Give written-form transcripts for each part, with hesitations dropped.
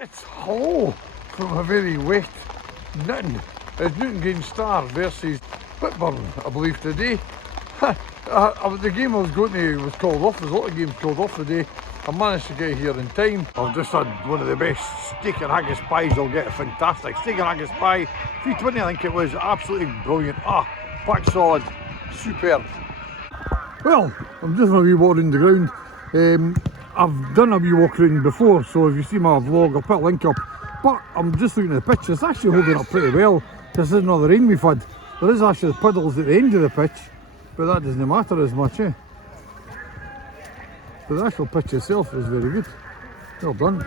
It's hello from a very wet Newton. It's Newtongrange Star versus Whitburn, I believe, today. The game I was going to was called off. There's a lot of games called off today. I managed to get here in time. I've just had one of the best steak and haggis pies. I'll get a fantastic steak and haggis pie. 320 I think it was. Absolutely brilliant. Packed solid. Superb. Well, I'm just on a wee walk around the ground. I've done a wee walk around before, so if you see my vlog, I'll put a link up. But I'm just looking at the pitch. It's actually holding up pretty well. This isn't all the rain we've had. There is actually puddles at the end of the pitch, but that doesn't matter as much, eh? But the actual pitch itself is very good. Well done.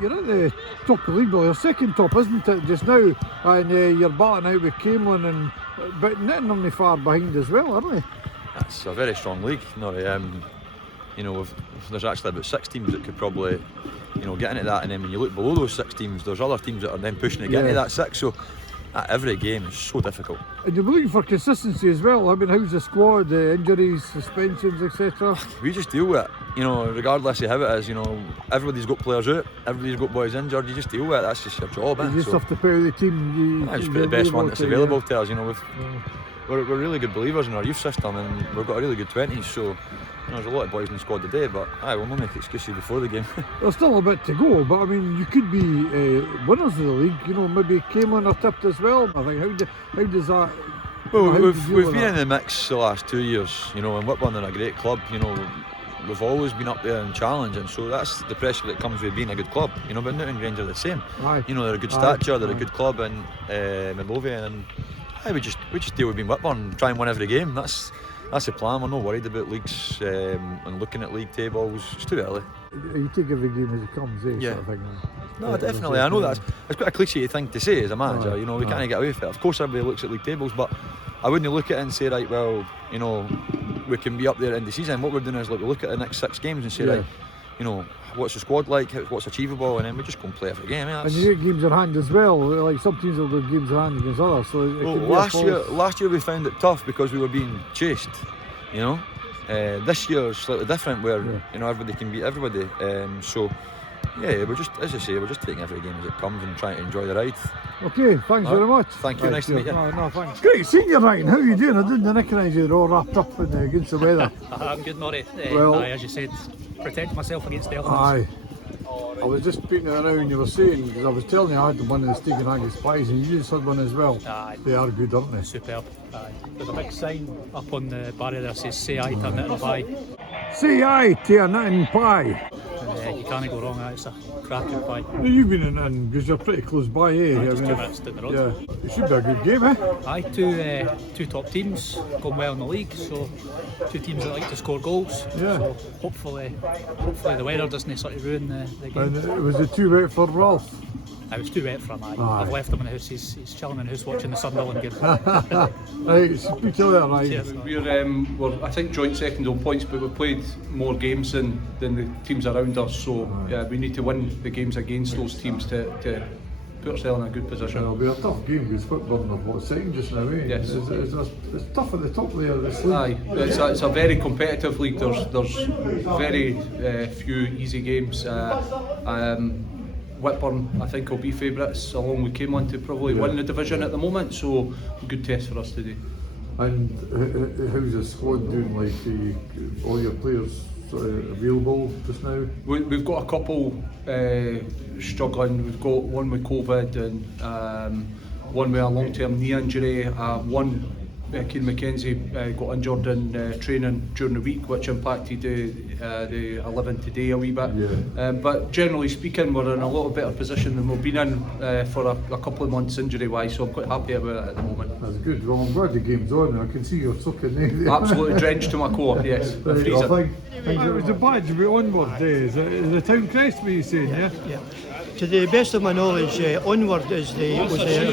You're at the top of the league, well, you're second top, isn't it, just now? And you're battling out with Camelin, but Newton aren't far behind as well, aren't they? It's a very strong league, Norrie. You know, there's actually about 6 teams that could probably, you know, get into that, and then when you look below those 6 teams, there's other teams that are then pushing to get into that 6. So every game is so difficult. And you're looking for consistency as well. I mean, how's the squad, injuries, suspensions, etc.? We just deal with it, you know, regardless of how it is. You know, everybody's got players out, everybody's got boys injured. You just deal with it. That's just your job. You just have to put out the team. Just put the best one that's available to us. You know, we're really good believers in our youth system, and we've got a really good 20s. So. You know, there's a lot of boys in the squad today, but we'll not make excuses before the game. There's still a bit to go, but I mean, you could be winners of the league. You know, maybe Camelin are tipped as well. I think how does that? Well, we've been in the mix the last 2 years. You know, and Whitburn are a great club. You know, we've always been up there and challenging, so that's the pressure that comes with being a good club. You know, but Newtongrange are the same. You know, they're a good stature, they're a good club in Midlothian, and we just deal with being Whitburn, try and win every game. That's the plan. We're not worried about leagues and looking at league tables. It's too early. You take every game as it comes, yeah. Sort of thing. No, definitely. I know it's quite a cliche thing to say as a manager. You know, we can't get away with it. Of course, everybody looks at league tables, but I wouldn't look at it and say, right, well, you know, we can be up there in the season. What we're doing is, like, we look at the next 6 games and say, right, you know, what's the squad like, what's achievable, and then we just go and play every game. And you get games in hand as well, like some teams will do games in hand against others. So last year we found it tough because we were being chased, you know. This year is slightly different where, you know, everybody can beat everybody. So, yeah, we're just, as I say, we're just taking every game as it comes and trying to enjoy the ride. Okay, thanks very much. Thank you, nice to meet you. No, thanks. Great seeing you, Ryan. How are you doing? I didn't recognise you. They're all wrapped up against the weather. I'm good, Norrie. As you said, protect myself against the elements. Aye. I was just speaking around and you were saying, because I was telling you I had one of the steak and haggis pies, and you just had one as well. Aye. They are good, aren't they? Superb. Aye. There's a big sign up on the barrier there that says "Say aye to a Newton pie." Say aye to a Newton pie. And, you can't go wrong. It's a cracking pie. Now, you've been in because you're pretty close by, eh? Just 2 minutes down the road. Yeah, it should be a good game, eh? Aye, two top teams going well in the league, so 2 teams that like to score goals. Yeah. So hopefully the weather doesn't sort of ruin the game. And was it too wet for Ralph? It was too wet for him. I've left him in the house. He's chilling in the house watching the Sunderland game. Right, speak to you later, right? Cheers. We're I think joint second on points, but we've played more games than the teams around us. So yeah, we need to win the games against those teams to put ourselves in a good position. It'll be a tough game because Whitburn are second just now, eh? Yes. It's tough at the top there of this league. Aye, it's a very competitive league. There's very few easy games. Whitburn, I think, will be favourites along with Camelin to probably win the division at the moment. So a good test for us today. And how's the squad doing? Like all your players available just now? We've got a couple struggling. We've got one with COVID and one with a long-term knee injury. One, Keane McKenzie, got injured in training during the week, which impacted the 11 today a wee bit. Yeah. But generally speaking, we're in a lot better position than we've been in for a couple of months injury-wise, so I'm quite happy about it at the moment. That's good. Well, I'm glad the game's on, and I can see you're sucking there. Absolutely drenched to my core, yes. It was a badge with Onward Day. Is the town crest, were you saying, yeah? Yeah. To the best of my knowledge, Onward was the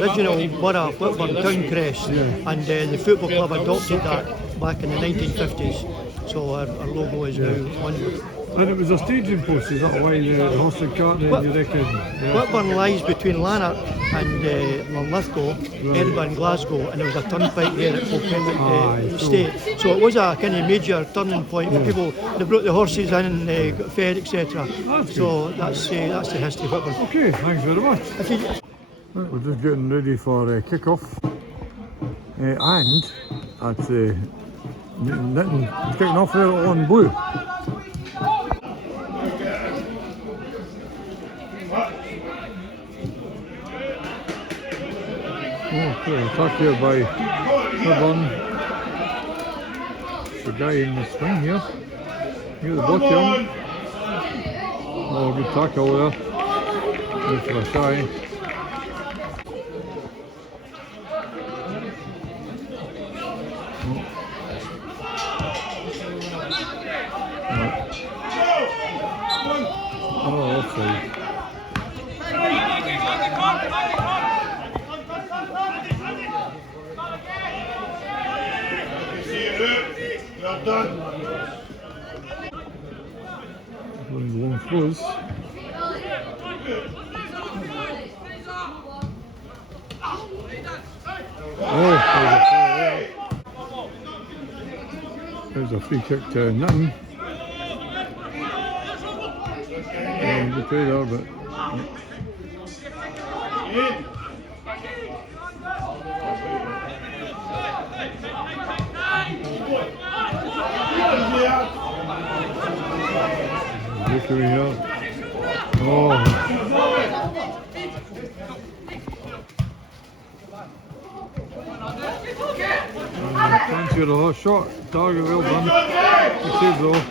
original borough of Whitburn town crest, and the football club adopted that back in the 1950s. So our logo is now Onward. And it was a staging post, is that why the horse and cart then, you reckon? Yeah. Whitburn lies between Lanark and Linlithgow, Edinburgh and Glasgow, and there was a turnpike there at Kilkenny State. So it was a kind of major turning point for people. They brought the horses in and got fed, etc. So that's the history of Whitburn. Okay, thanks very much. Right, we're just getting ready for kick-off. And at Newton, kicking off there on blue. Okay, attack here by Midlothian. The guy in the swing here. Here's the bottom. Oh, good tackle there. Good for a shy. Oh, offside. Well done. Going long throws. Oh, there's a free kick to Newton. Good play there, but breakaway here. Oh. Fancy with a hot shot. Target well done. Good save though.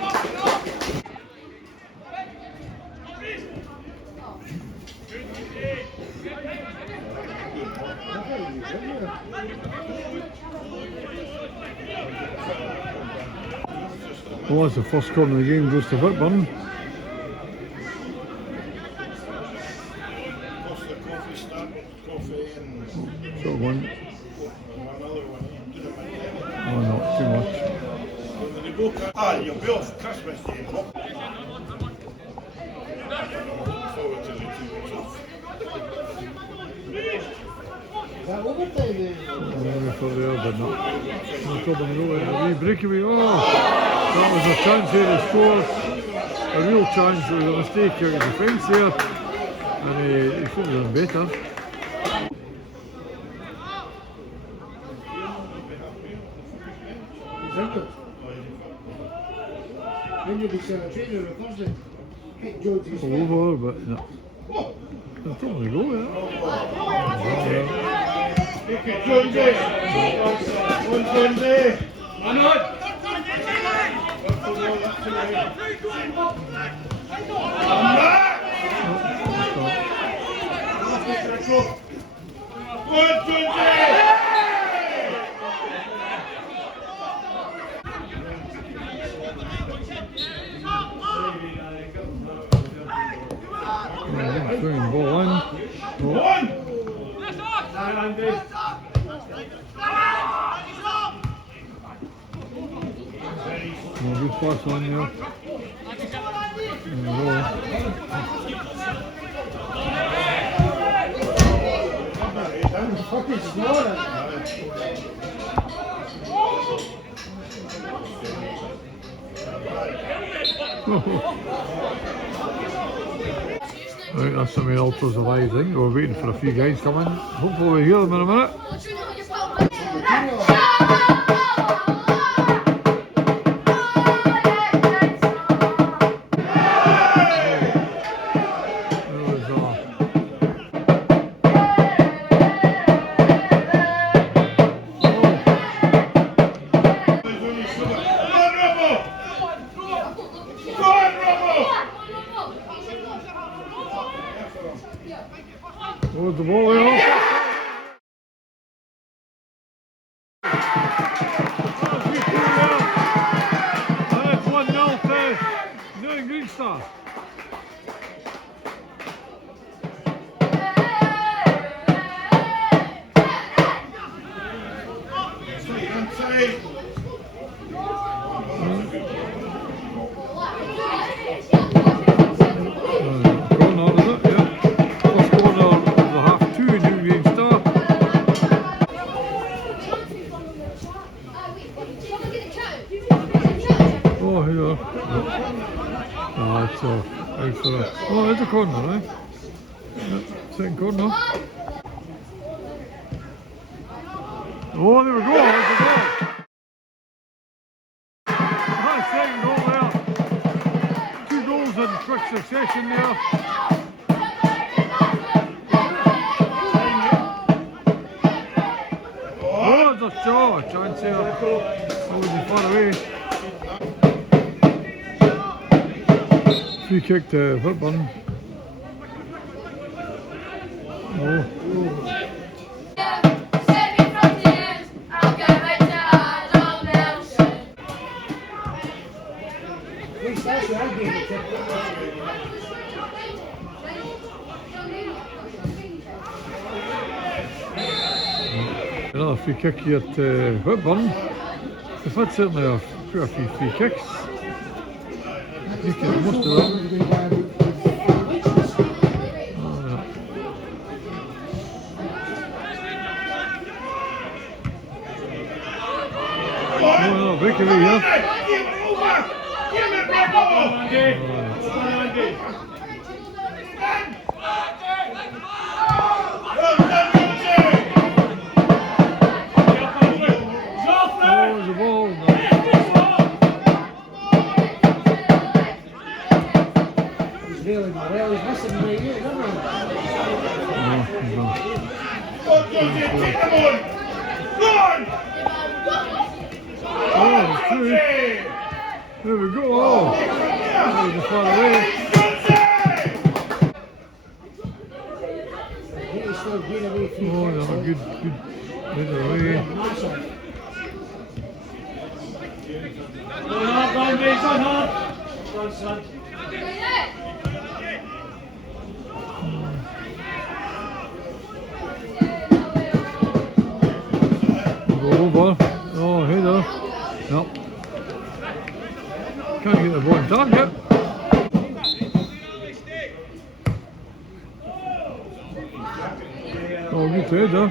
Well, that's the first corner of the game, goes to Whitburn. Short one. Oh no, too much. Ah, you'll be off Christmas Day. Forward to the 2 weeks off. For there, but no problem at all. A wee breakaway. Oh, that was a chance here to score. A real chance. It was a mistake out of the defence there, and he should have done better. All over, but no. They'll probably go there. Swinging ball in. Good pass on there. There we go. Right, that's some of the ultras alive thing. We're waiting for a few guys coming. Hopefully we'll hear them in a minute. Oh, the ball went off. And it's 1-0 to Newtongrange Star. Oh, there's a corner, eh? Yeah, second corner. Oh, there we go, there's a goal. Ah, second goal there. 2 goals in quick succession there. Oh, there's a chance here. That wasn't far away. Free kick to Whitburn. Oh. Another free kick here to Whitburn. They've had certainly quite a few free kicks. Making the most of them. Oh no, breakaway here. There we go. Oh, that was far away. Oh, that was a good bit away. Go over. Oh, header. No. Can't get the ball on target. Oh, good header.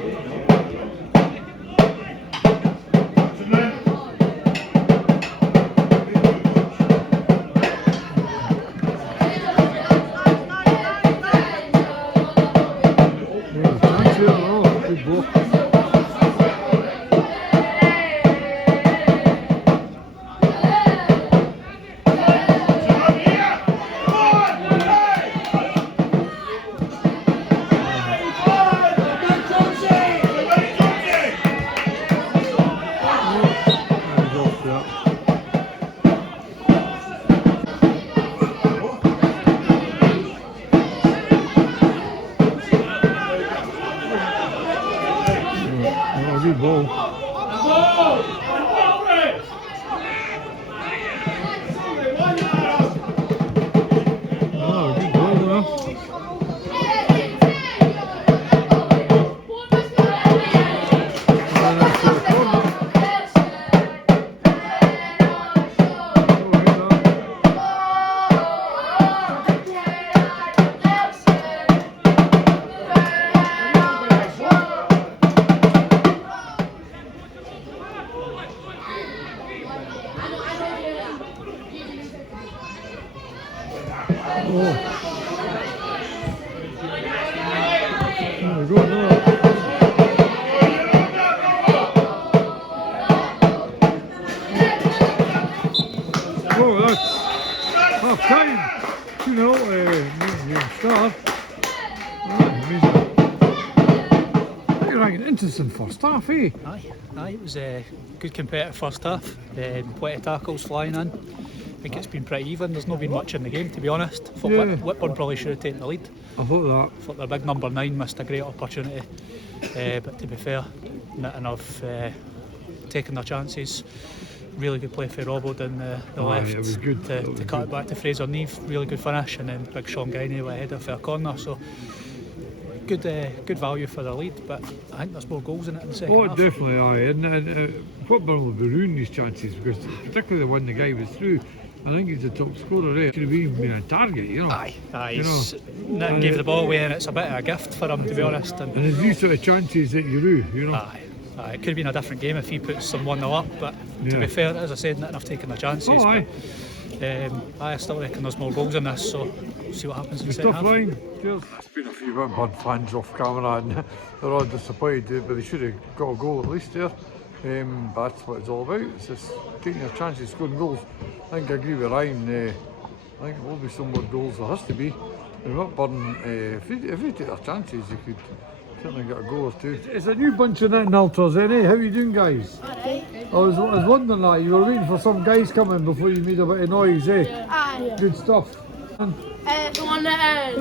Good ball. Oh, good ball there. Half time, 2-0 Newtongrange Star. You're right, an interesting first half, eh? Aye, it was a good competitive first half. Plenty of tackles flying in. I think it's been pretty even. There's not been much in the game, to be honest. I thought Whitburn probably should have taken the lead. I thought that. I thought their big number 9 missed a great opportunity. But to be fair, not enough taking their chances. Really good play for Robbo down the left. It was good. To cut it back to Fraser Neve. Really good finish, and then big Sean Guiney went ahead of a corner. So good value for the lead, but I think there's more goals in it in the second half. Definitely, aye. And Whitburn will be ruining these chances, because particularly when the guy was through, I think he's the top scorer there. Should have even been a target, you know. Aye. And gave the ball away, and it's a bit of a gift for him, to be honest. And it's these sort of chances that you rue, you know. It could have been a different game if he puts some 1-0 up, but to be fair, as I said, not enough taking the chances. I still reckon there's more goals in this, so see what happens in the second half. There's been a few Whitburn fans off camera and they're all disappointed, but they should have got a goal at least there. But that's what it's all about. It's just taking your chances, scoring goals. I think I agree with Ryan. I think there will be some more goals. There has to be. And Whitburn, if they take their chances, they could certainly get a goal or two. It's a new bunch of knitting alters, eh? How are you doing, guys? Okay. I was wondering that. You were waiting for some guys coming before you made a bit of noise, eh? Aye. Good stuff. Come on, our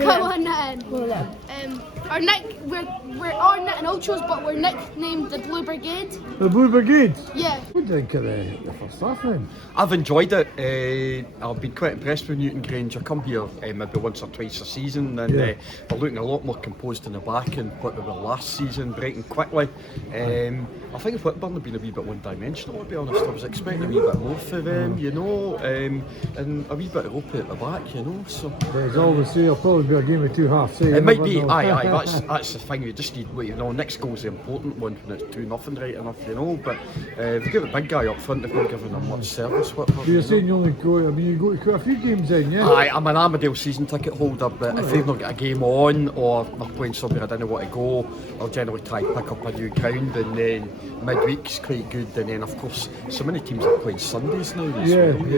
we're all knitting ultras, but we're nicknamed the Blue Brigade. The Blue Brigade? Yeah. What do you think of the first half then? I've enjoyed it. I've been quite impressed with Newtongrange. I come here maybe once or twice a season, and they're looking a lot more composed in the back and what they were last season, breaking quickly. I think if Whitburn had been a wee bit one-dimensional, to be honest, I was expecting a wee bit more for them, you know, and a wee bit of ropey at the back, you know. So there's always say it'll probably be a game of two halves. It might be, aye. That's the thing. You just need, you know, next goal's the important one when it's 2-0 right enough, you know. But if you get the big guy up front, they've not given them much service. So you're saying you only go? I mean, you go to quite a few games then, yeah? Aye, I'm an Armadale season ticket holder, but if they've not got a game on or they're playing somewhere I don't know what to go, I'll generally try and pick up a new ground, and then midweek's quite good, and then of course so many teams are playing Sundays now as well.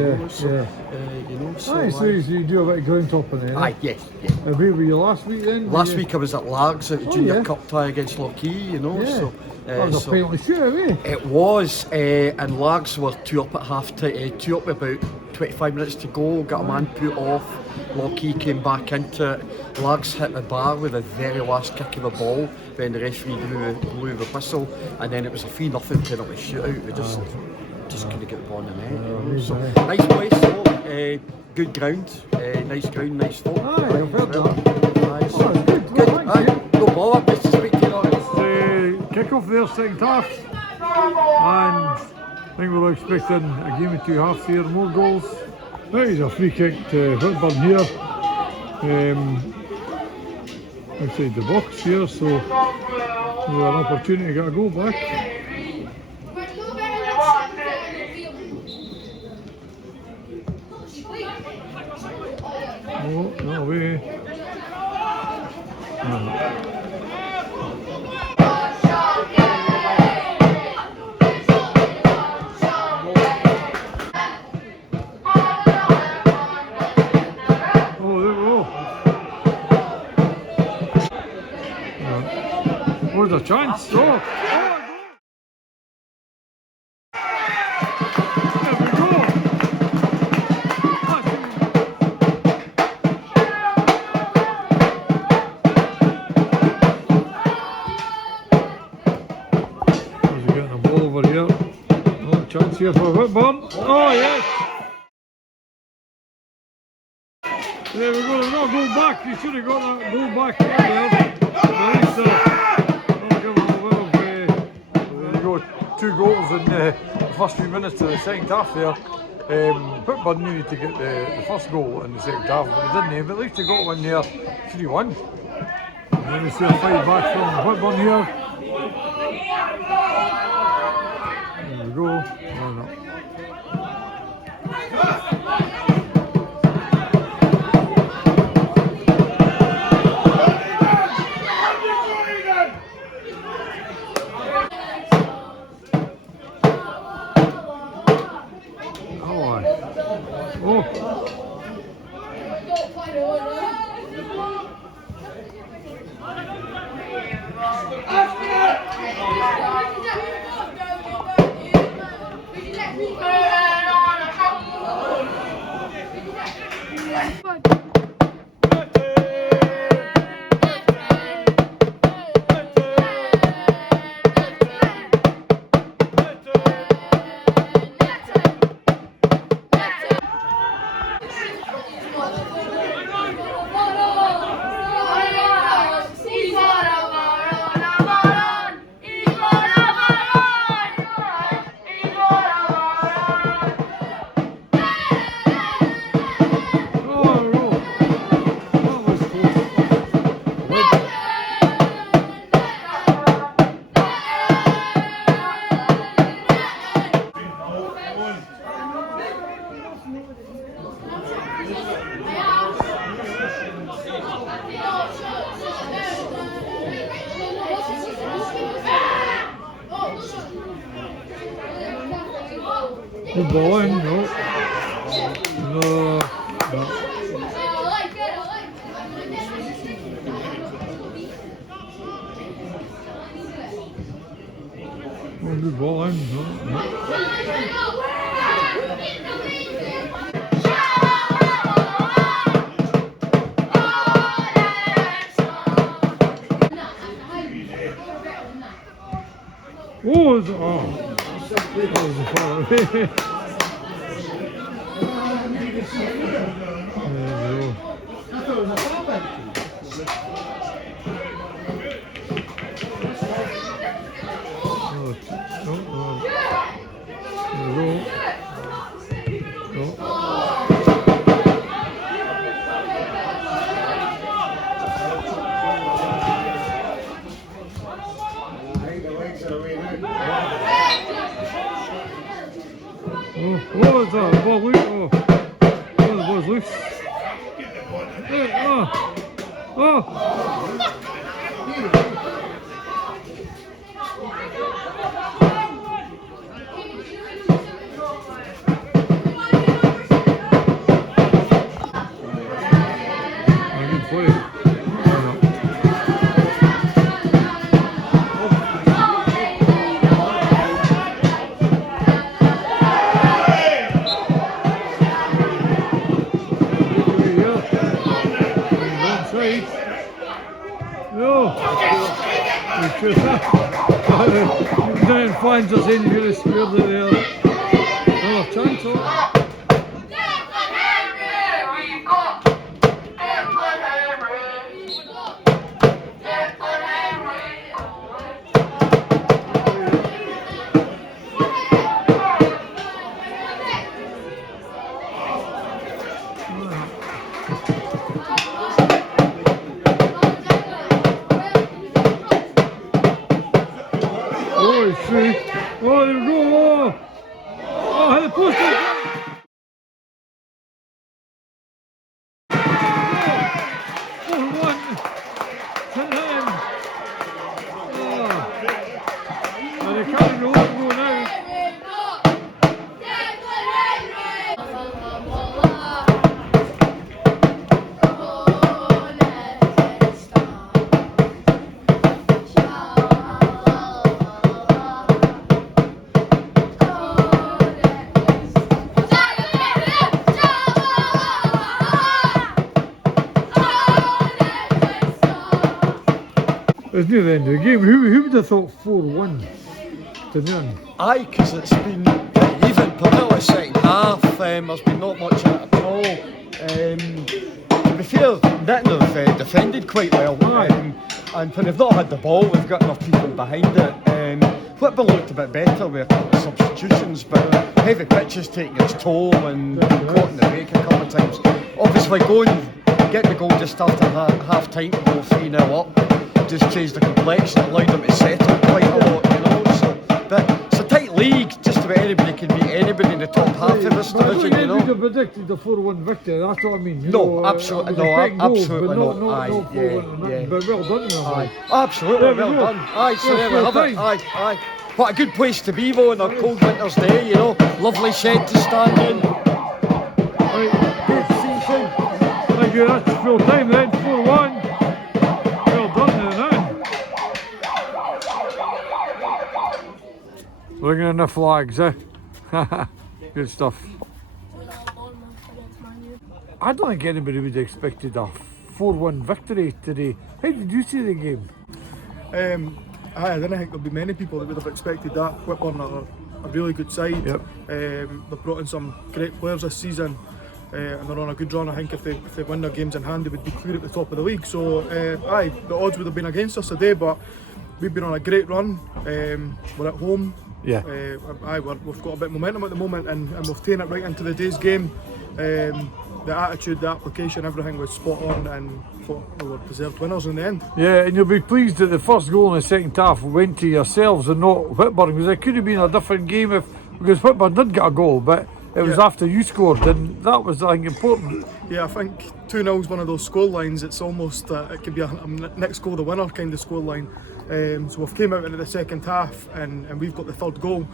You know, so you do a bit of ground topping then. Aye, yes. Where were you last week then? Last week I was at Largs at the Junior Cup tie against Lockheed, you know. Yeah. So that was a penalty shootout, eh? it was, and Largs were 2 up at half time, 2 up with about 25 minutes to go, got a man put off, Lockheed came back into it, Largs hit the bar with the very last kick of the ball, then the referee blew the whistle, and then it was a 3-0 penalty shootout. We just couldn't get the ball in the net. You know? So nice place, though, good ground, nice ground, nice folk. Aye, I've heard that. Nice. Oh, it's good. Good. Well, thanks, Aye, no bother, nice to speak to you. Kick-off there, second half, and I think we're expecting a game of two halves here, more goals. There is a free kick to Whitburn here, outside the box here, so we have an opportunity to get a goal back. Oh, no way. Where's the chance? Oh! There we go! He's getting the ball over here. Oh, chance here for Whitburn. Oh, yes! There we go, they've got a goal back. You should have got a goal back there. There you go, 2 goals in the first few minutes of the second half there. Whitburn needed to get the first goal in the second half, but they didn't, but at least they got one there, 3-1. And then we see a fight back from Whitburn here. There we go. No. Good ball in, no. No. Oh, good ball in, no. Oh, that was a far away. Oh, it's a ball loose. Oh, the ball's loose. Good play. Then finds us in here, squared it there. Another chance up. Oh, it's free. Oh, there we go. Oh, hit the post. They can't go now. It's near the end of the game. Who would have thought 4-1 to none? Aye, because it's been even, particularly second half. There's been not much in it at all. To be fair, Newton have defended quite well. And when they've not had the ball, we've got enough people behind it. Fitba looked a bit better with a couple of substitutions, but heavy pitch is taking its toll and caught in the break a couple of times. Obviously, get the goal just after half time to go 3-0 up. Just changed the complexion, allowed them to settle quite a lot, you know. So, but it's a tight league, just about anybody can beat anybody in the top half of this division, you know. You'd have predicted the 4-1 victory, that's what I mean. No, absolutely not. Yeah. But well done, aye. Absolutely well done. Aye, so there we have it. Aye. What a good place to be though on a cold winter's day, you know. Lovely shed to stand in. Right, good season. Thank you, that's full time then, 4-1. Bringing in the flags, eh? Good stuff. I don't think anybody would have expected a 4-1 victory today. How did you see the game? I don't think there'll be many people that would have expected that. Whitburn are a really good side. Yep. They've brought in some great players this season. And they're on a good run. I think if they win their games in hand, they would be clear at the top of the league. So, the odds would have been against us today, but we've been on a great run. We're at home. Yeah. We've got a bit of momentum at the moment, and we've taken it right into the day's game. The attitude, the application, everything was spot on, and we were deserved winners in the end. Yeah, and you'll be pleased that the first goal in the second half went to yourselves and not Whitburn, because it could have been a different game because Whitburn did get a goal, but it was after you scored, and that was, I think, important. Yeah, I think 2-0 is one of those score lines. It's almost it could be a next goal the winner kind of score line. So we've came out into the second half, and we've got the third goal.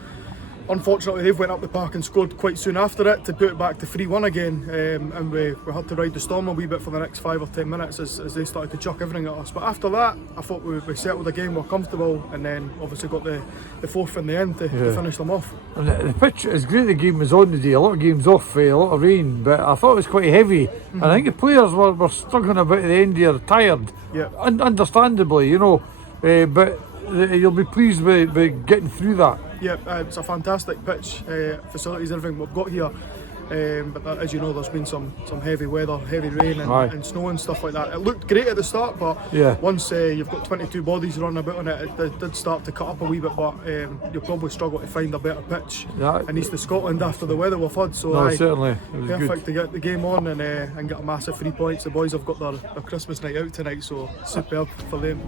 unfortunately they've went up the park and scored quite soon after it to put it back to 3-1 again, and we had to ride the storm a wee bit for the next 5 or 10 minutes as they started to chuck everything at us. But after that I thought we settled the game, we were comfortable, and then obviously got the fourth in the end to finish them off. And the pitch is great, the game was on today, a lot of games off, a lot of rain, but I thought it was quite heavy. And I think the players were struggling a bit at the end here, tired, understandably, you know, but you'll be pleased with getting through that. Yeah, it's a fantastic pitch, facilities, everything we've got here. But as you know, there's been some heavy weather, heavy rain and snow and stuff like that. It looked great at the start, but once you've got 22 bodies running about on it, it did start to cut up a wee bit, but you'll probably struggle to find a better pitch in East of Scotland after the weather we've had. So certainly. Perfect to get the game on and get a massive 3 points. The boys have got their Christmas night out tonight, so superb for them.